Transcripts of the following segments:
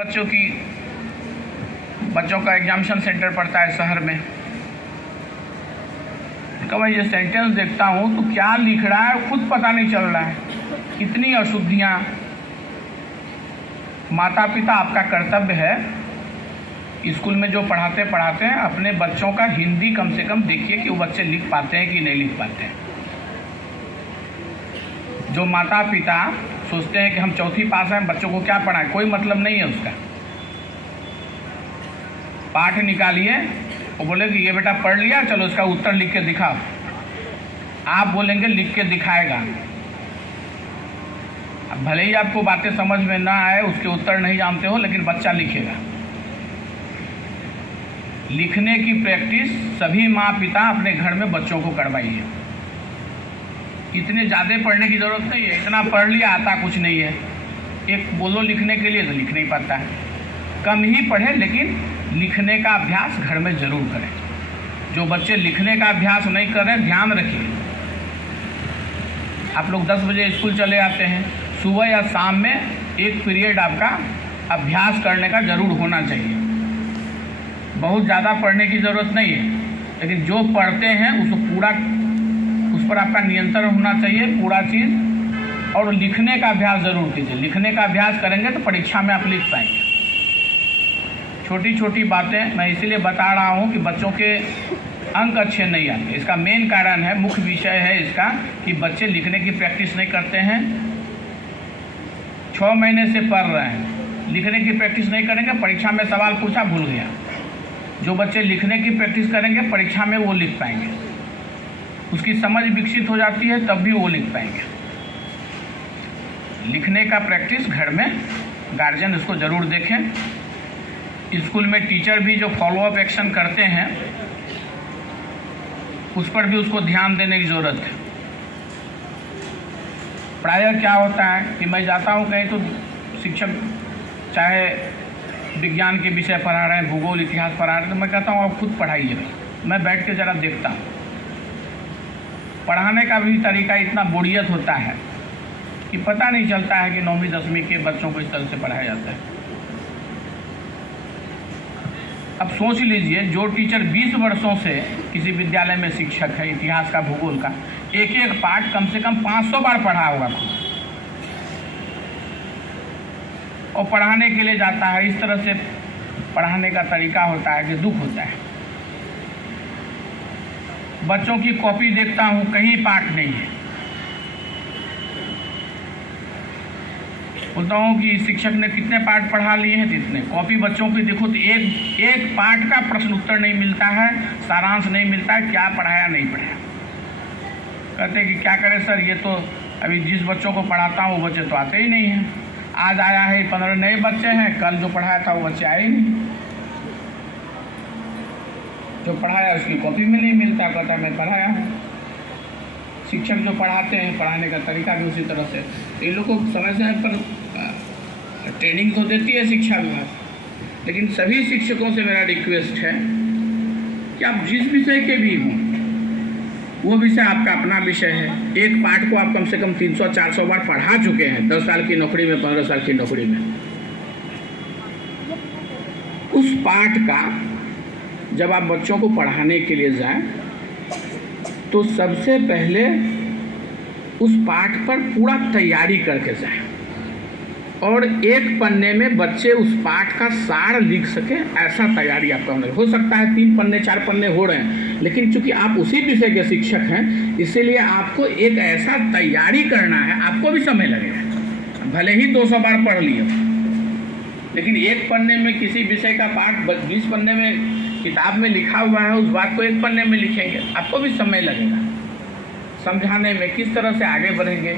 बच्चों का examination centre पड़ता है शहर में। कब ये सेंटेंस देखता हूँ तो क्या लिख रहा है खुद पता नहीं चल रहा है, इतनी अशुद्धियाँ। माता पिता आपका कर्तव्य है स्कूल में जो पढ़ाते हैं अपने बच्चों का हिंदी कम से कम देखिए कि वो बच्चे लिख पाते हैं कि नहीं लिख पाते हैं। जो माता पिता सोचते हैं कि हम चौथी पास हैं, बच्चों को क्या पढ़ाएं, कोई मतलब नहीं है उसका। पाठ निकालिए और बोले कि ये बेटा पढ़ लिया, चलो इसका उत्तर लिख के दिखाओ। आप बोलेंगे लिख के दिखाएगा, अब भले ही आपको बातें समझ में ना आए, उसके उत्तर नहीं जानते हो, लेकिन बच्चा लिखेगा। लिखने की प्रैक्टिस सभी माँ पिता अपने घर में बच्चों को करवाइए। इतने ज़्यादा पढ़ने की ज़रूरत नहीं है, इतना पढ़ लिया आता कुछ नहीं है। एक बोलो लिखने के लिए तो लिख नहीं पाता है। कम ही पढ़े लेकिन लिखने का अभ्यास घर में ज़रूर करें। जो बच्चे लिखने का अभ्यास नहीं कर रहे, ध्यान रखिए। आप लोग 10 बजे स्कूल चले आते हैं, सुबह या शाम में एक पीरियड आपका अभ्यास करने का ज़रूर होना चाहिए। बहुत ज़्यादा पढ़ने की ज़रूरत नहीं है, लेकिन जो पढ़ते हैं उस पर आपका नियंत्रण होना चाहिए पूरा चीज़। और लिखने का अभ्यास ज़रूर कीजिए। लिखने का अभ्यास करेंगे तो परीक्षा में आप लिख पाएंगे। छोटी छोटी बातें मैं इसीलिए बता रहा हूँ कि बच्चों के अंक अच्छे नहीं आते। इसका मेन कारण है, मुख्य विषय है इसका कि बच्चे लिखने की प्रैक्टिस नहीं करते हैं। 6 महीने से पढ़ रहे हैं, लिखने की प्रैक्टिस नहीं करेंगे, परीक्षा में सवाल पूछा भूल गया। जो बच्चे लिखने की प्रैक्टिस करेंगे परीक्षा में वो लिख पाएंगे, उसकी समझ विकसित हो जाती है, तब भी वो लिख पाएंगे। लिखने का प्रैक्टिस घर में गार्जियन इसको ज़रूर देखें। स्कूल में टीचर भी जो फॉलोअप एक्शन करते हैं उस पर भी उसको ध्यान देने की ज़रूरत है। प्रायः क्या होता है कि मैं जाता हूँ कहीं तो शिक्षक चाहे विज्ञान के विषय पढ़ा रहे हैं, भूगोल इतिहास पढ़ा रहे हैं, तो मैं कहता हूँ आप खुद पढ़ाइए। मैं बैठ के ज़रा देखता हूँ। पढ़ाने का भी तरीका इतना बोरियत होता है कि पता नहीं चलता है कि 9वीं 10वीं के बच्चों को इस तरह से पढ़ाया जाता है। अब सोच लीजिए, जो टीचर 20 वर्षों से किसी विद्यालय में शिक्षक है इतिहास का, भूगोल का, एक एक पाठ कम से कम 500 बार पढ़ा होगा खुद, और पढ़ाने के लिए जाता है। इस तरह से पढ़ाने का तरीका होता है कि दुख होता है। बच्चों की कॉपी देखता हूँ, कहीं पाठ नहीं है। बोलता हूँ कि शिक्षक ने कितने पाठ पढ़ा लिए हैं, इतने। कॉपी बच्चों की देखो तो एक पाठ का प्रश्न उत्तर नहीं मिलता है, सारांश नहीं मिलता है, क्या पढ़ाया नहीं पढ़ाया। कहते कि क्या करें सर, ये तो अभी जिस बच्चों को पढ़ाता हूँ वो बच्चे तो आते ही नहीं हैं। आज आया है 15 नए बच्चे हैं, कल जो पढ़ाया था वो बच्चे आए ही नहीं। जो पढ़ाया उसकी कॉपी में नहीं मिलता, कहता मैं पढ़ाया हूँ। शिक्षक जो पढ़ाते हैं, पढ़ाने का तरीका भी उसी तरह से। इन लोगों को समय समय पर ट्रेनिंग तो देती है शिक्षा विभाग, लेकिन सभी शिक्षकों से मेरा रिक्वेस्ट है कि आप जिस विषय के भी हों, वो विषय आपका अपना विषय है। एक पाठ को आप कम से कम 300-400 बार पढ़ा चुके हैं 10 साल की नौकरी में, 15 साल की नौकरी में। उस पाठ का जब आप बच्चों को पढ़ाने के लिए जाएं तो सबसे पहले उस पाठ पर पूरा तैयारी करके जाएं, और एक पन्ने में बच्चे उस पाठ का सार लिख सके, ऐसा तैयारी आपका होना। हो सकता है 3 पन्ने 4 पन्ने हो रहे हैं, लेकिन चूंकि आप उसी विषय के शिक्षक हैं, इसीलिए आपको एक ऐसा तैयारी करना है। आपको भी समय लगेगा, भले ही 200 बार पढ़ लिए, लेकिन एक पन्ने में किसी विषय का पाठ 20 पन्ने में किताब में लिखा हुआ है, उस बात को एक पन्ने में लिखेंगे, आपको भी समय लगेगा समझाने में। किस तरह से आगे बढ़ेंगे,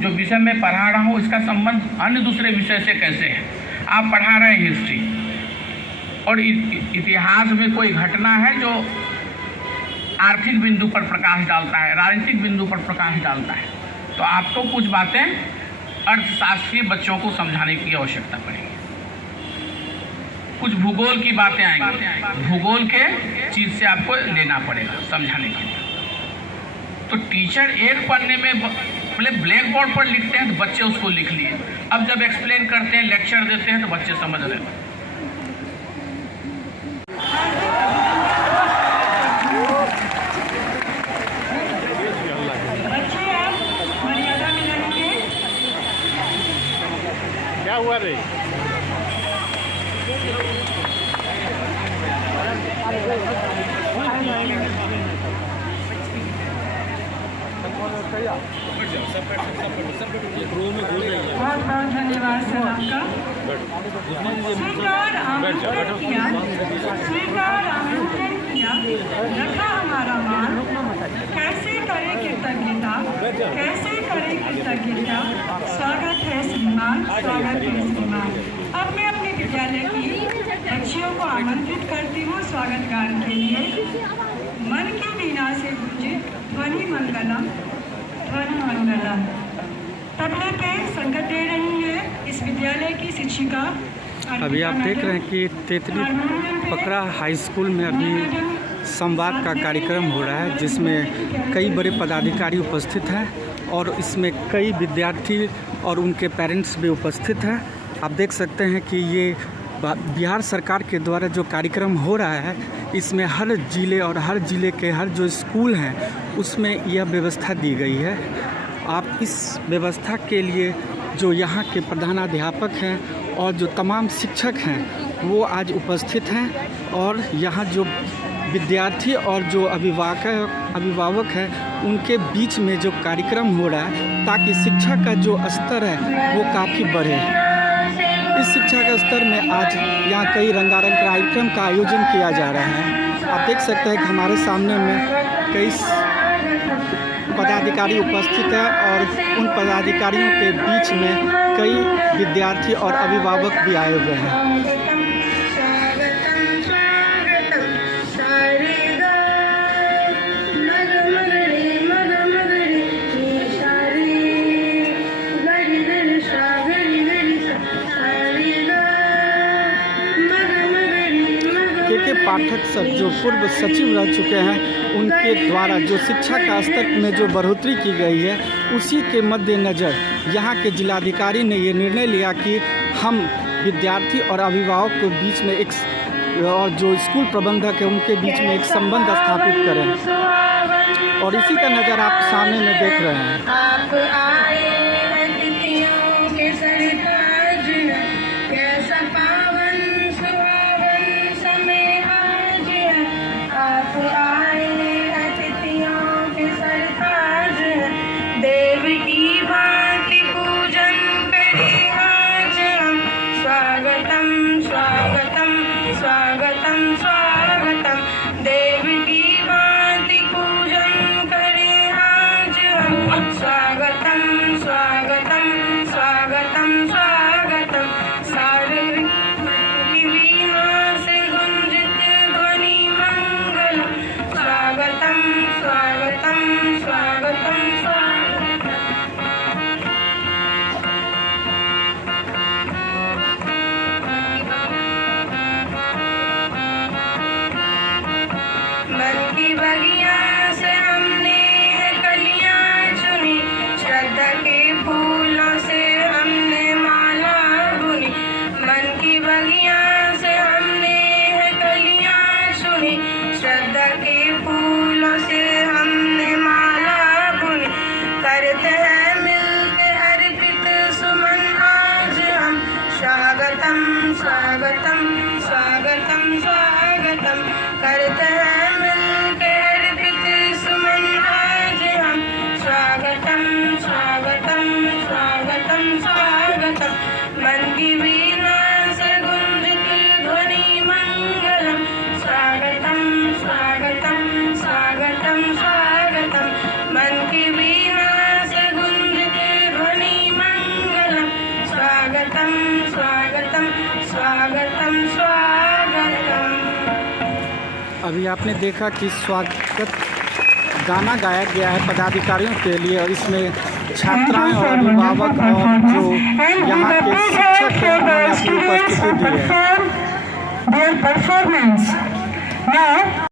जो विषय मैं पढ़ा रहा हूँ इसका संबंध अन्य दूसरे विषय से कैसे है। आप पढ़ा रहे हैं हिस्ट्री, और इतिहास में कोई घटना है जो आर्थिक बिंदु पर प्रकाश डालता है, राजनीतिक बिंदु पर प्रकाश डालता है, तो आपको कुछ बातें अर्थशास्त्रीय बच्चों को समझाने की आवश्यकता पड़ेगी। कुछ भूगोल की बातें आएंगी, भूगोल के चीज़ से आपको लेना पड़ेगा समझाने के लिए। तो टीचर एक पन्ने में पहले ब्लैक बोर्ड पर लिखते हैं तो बच्चे उसको लिख लिए, अब जब एक्सप्लेन करते हैं, लेक्चर देते हैं तो बच्चे समझ रहे हैं। क्या हुआ रे? बहुत बहुत धन्यवाद सर आपका। स्वीकार आमंत्रण किया, स्वीकार आमंत्रण किया, रखा हमारा मान, कैसे करे कृतज्ञता, कैसे करे कृतज्ञता। स्वागत है श्रीमान, स्वागत है श्रीमान। अब मैं अपने विद्यालय की बच्चियों को आमंत्रित करती हूँ स्वागत गान के लिए। मन की वीणा से गुंजित ध्वनि मंगलम, ध्वनि मंगलम। तबले पे संगत दे रही है इस विद्यालय की शिक्षिका। अभी आप देख रहे हैं कि तेतली पकड़ा हाई स्कूल में अभी संवाद का कार्यक्रम हो रहा है, जिसमें कई बड़े पदाधिकारी उपस्थित हैं और इसमें कई विद्यार्थी और उनके पेरेंट्स भी उपस्थित हैं। आप देख सकते हैं कि ये बिहार सरकार के द्वारा जो कार्यक्रम हो रहा है, इसमें हर ज़िले और हर ज़िले के हर जो स्कूल हैं उसमें यह व्यवस्था दी गई है। आप इस व्यवस्था के लिए जो यहाँ के प्रधानाध्यापक हैं और जो तमाम शिक्षक हैं वो आज उपस्थित हैं, और यहाँ जो विद्यार्थी और जो अभिभावक हैं उनके बीच में जो कार्यक्रम हो रहा है, ताकि शिक्षा का जो स्तर है वो काफ़ी बढ़े। इस शिक्षा के स्तर में आज यहाँ कई रंगारंग कार्यक्रम का आयोजन किया जा रहा है। आप देख सकते हैं कि हमारे सामने में कई पदाधिकारी उपस्थित हैं और उन पदाधिकारियों के बीच में कई विद्यार्थी और अभिभावक भी आए हुए हैं। के पाठक सर जो पूर्व सचिव रह चुके हैं, उनके द्वारा जो शिक्षा का स्तर में जो बढ़ोतरी की गई है, उसी के मद्देनज़र यहाँ के जिलाधिकारी ने ये निर्णय लिया कि हम विद्यार्थी और अभिभावक के बीच में एक और जो स्कूल प्रबंधक है उनके बीच में एक संबंध स्थापित करें, और इसी का नज़र आप सामने में देख रहे हैं। करते हैं मिलके अर्पित सुमन आज हम। स्वागतम स्वागतम स्वागतम स्वागतम। मन की वीणा से गुंजित ध्वनि मंगलम। स्वागतम स्वागतम स्वागतम स्वागतम। मन की वीणा से गुंजित ध्वनि मंगलम। स्वागतम स्वागतम स्वागतम स्वागतम। अभी आपने देखा कि स्वागत गाना गाया गया है पदाधिकारियों के लिए, और इसमें छात्राएं और अभिभावक और जो यहाँ के शिक्षक हैं उन्होंने अपनी उपस्थिति दी है।